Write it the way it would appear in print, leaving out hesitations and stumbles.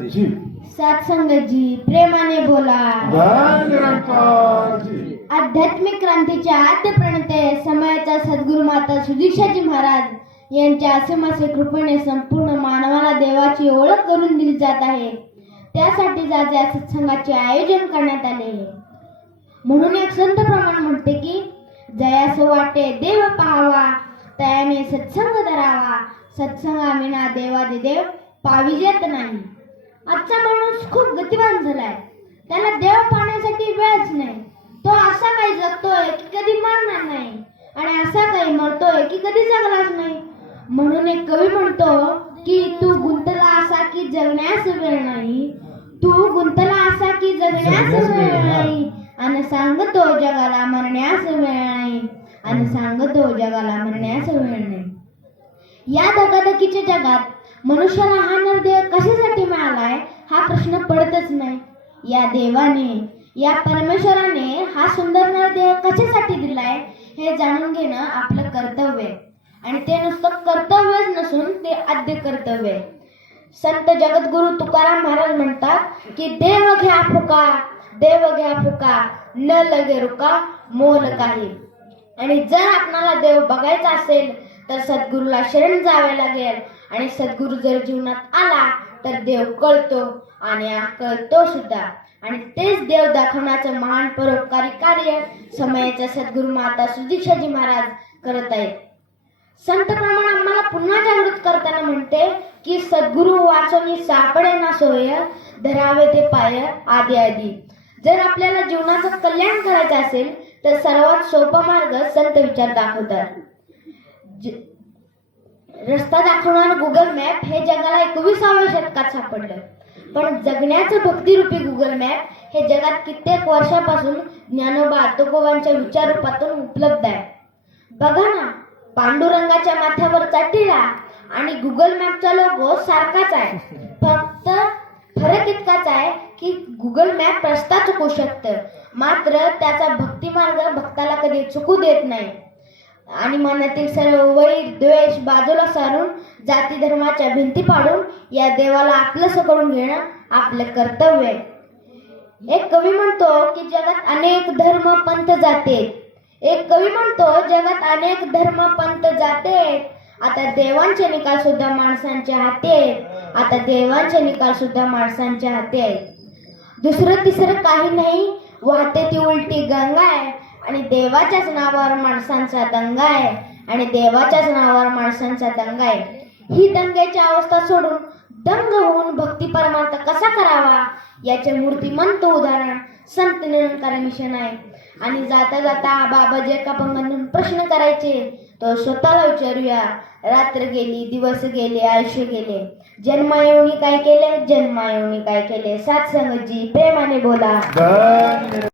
जी सत्संगजी प्रेमाने बोला। धन निरंकारजी आध्यात्मिक क्रांतीच्या आद्य प्रणेते समयाच्या सद्गुरू माता सुदीक्षाजी महाराज यांच्या असीमासे कृपेने संपूर्ण मानवाला देवाची ओळख करून दिली जात आहे। त्यासाठी आज या सत्संगाचे आयोजन करण्यात आले। म्हणून एक संत प्रमाण म्हणते की जयास वाटे देव पाहावा, तयाने सत्संग धरावा, सत्संगाविना देवादिदेव पाविजेत नाही। आजचा माणूस खूप गतिमान झालाय, त्याला देव पाहण्यासाठी वेळच नाही। तो असा काही जगतोय की कधी मरणार नाही आणि असा काही मरतोय की कधी जगलाच नाही। म्हणून एक कवी म्हणतो की तू गुंतला असा की जगण्यास वेळ नाही, तू गुंतला असा की जगण्यास वेळ नाही, आणि सांगतो जगाला मरण्यास वेळ नाही, आणि सांगतो जगाला मरण्यास वेळ नाही। या धकाधकीच्या जगात मनुष्याला हा नरदेह कशासाठी मिळालाय हा प्रश्न पडतच नाही। या देवाने, या परमेश्वराने हा सुंदर नरदेह कशासाठी दिलाय हे जाणून घेणं आपलं कर्तव्य आहे। आणि ते नुसतं कर्तव्यच नसून ते आद्य कर्तव्य आहे। संत जगद्गुरु तुकाराम महाराज म्हणतात की देव घ्या फुका, देव घ्या फुका, न लगे रुका मोल काही। आणि जर आपणाला देव बघायचा असेल तर सद्गुरूला शरण जावे लागेल, आणि सद्गुरू जर जीवनात आला तर देव कळतो आणि कळतो सुद्धा। आणि तेच देव दाखवण्याचं महान परोपकारी कार्य समयाच्या सद्गुरू माता सुदीक्षाजी महाराज करत आहेत। संत प्रमाण आम्हाला पुन्हा जागृत करताना म्हणते की सद्गुरू वाचोनी सापडे ना सोय, धरावे ते पाय आदी आदी। जर आपल्याला जीवनाचं कल्याण करायचं असेल तर सर्वात सोपा मार्ग संत विचार दाखवतात। रस्ता दाखवणारा गुगल मॅप हे जगाला 21व्या शतकात सापडलं, पण जगण्याचं भक्तिरूपी गुगल मॅप हे जगात कित्येक वर्षापासून ज्ञानोबा तुकोबांच्या विचार रूपातून उपलब्ध आहे। बघा ना, पांडुरंगाच्या माथ्यावरचा टिळा आणि गुगल मॅपचा लोगो सारखाच आहे, फक्त फरक इतकाच आहे की गुगल मॅप रस्ता चुकवू शकतं, मात्र त्याचा भक्ती मार्ग भक्ताला कधी चुकू देत नाही। आणि मनातील सर्व वैर द्वेष बाजूला सारून जाती धर्माच्या भिंती पाडून या देवाला आपलंसं करून घेणं आपलं कर्तव्य आहे। एक कवी म्हणतो की जगात अनेक धर्म पंथ जाते, एक कवी म्हणतो जगात अनेक धर्म पंथ जाते, आता देवांचे निकाल सुद्धा माणसांच्या हाती आहेत, आता देवांचे निकाल सुद्धा माणसांच्या हाती आहेत। दुसरं तिसरं काही नाही, वाहते ती उलटी गंगा आहे, आणि देवाच्याच नावावर माणसांचा दंगा आहे, आणि देवाच्याच नावावर माणसांचा दंगा आहे। ही दंग्याची अवस्था सोडून दंग होऊन भक्ती परमार्थ कसा करावा याचे मूर्तिमंत उदाहरण संत निरंकार मिशन आहे। आणि जाता जाता बाबा जे का पंगन प्रश्न करायचे तो स्वतःला विचारूया, रात्र गेली दिवस गेले आयुष्य गेले, जन्मायोनी काय केले, जन्मायोनी काय केले। सत्संगजी प्रेमाने बोला। धन